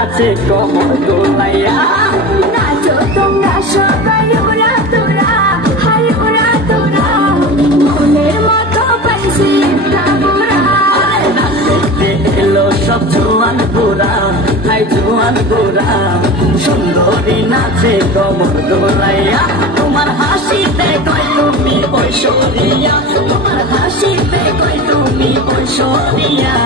নাচে কমর দোলাইয়া নাচো তোমরা সবাই ওরা তোরা হাই ওরা তোরা মনের মতো পাইছি তাবুরা নাচতে এলো সব জোয়ান গোরা হাই জোয়ান গোরা সুন্দরী নাচে কমর দোলাইয়া তোমার হাসিতে কই তুমি ঐশ্বরিয়া তোমার হাসিতে কই তুমি ঐশ্বরিয়া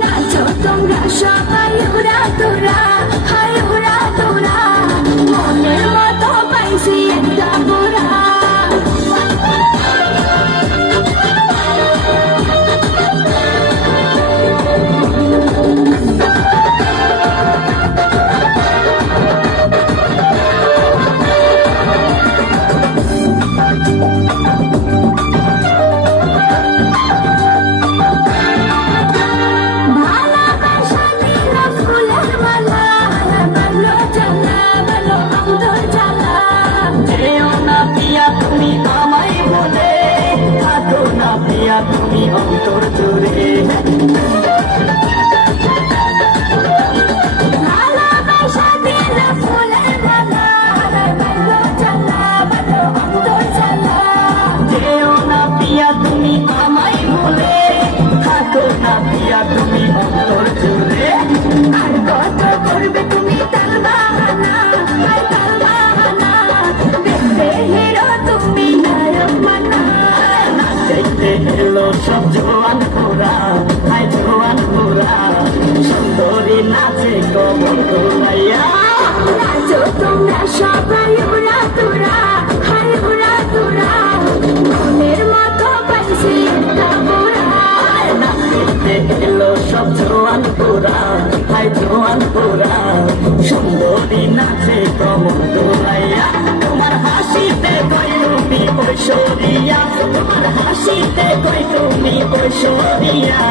নাচো তোমরা সবাই ওরা তোরা হাই ওরা তোরা মনের মতো পাইছি তাবুরা তুমি অন্তর জুড়ে ভালোবাসা দিল ফুলের মালা বলো চালা বলো অন্তর চালা যেও না পিয়া তুমি আমায় ভুলে থাকো না পিয়া তুমি অন্তর জুড়ে আর কত করবে তুমি তাল বাহানা দেখতে হিরো তুমি নায়ক মানা দেখতে এলো সব জোয়ান গোরা হাই জোয়ান গোরা সুন্দরী নাচে কমর দোলাইয়া নাচো তোমরা সবাই ওরা তোরা হাই ওরা তোরা মনের মতো পাইছি তাবুরা দেখতে এলো সব জোয়ান গোরা হাই জোয়ান গোরা সুন্দরী নাচে কমর দোলাইয়া তোমার হাসিতে কই তুমি ঐশ্বরিয়া তোমার হাসিতে কই তুমি ঐশ্বরিয়া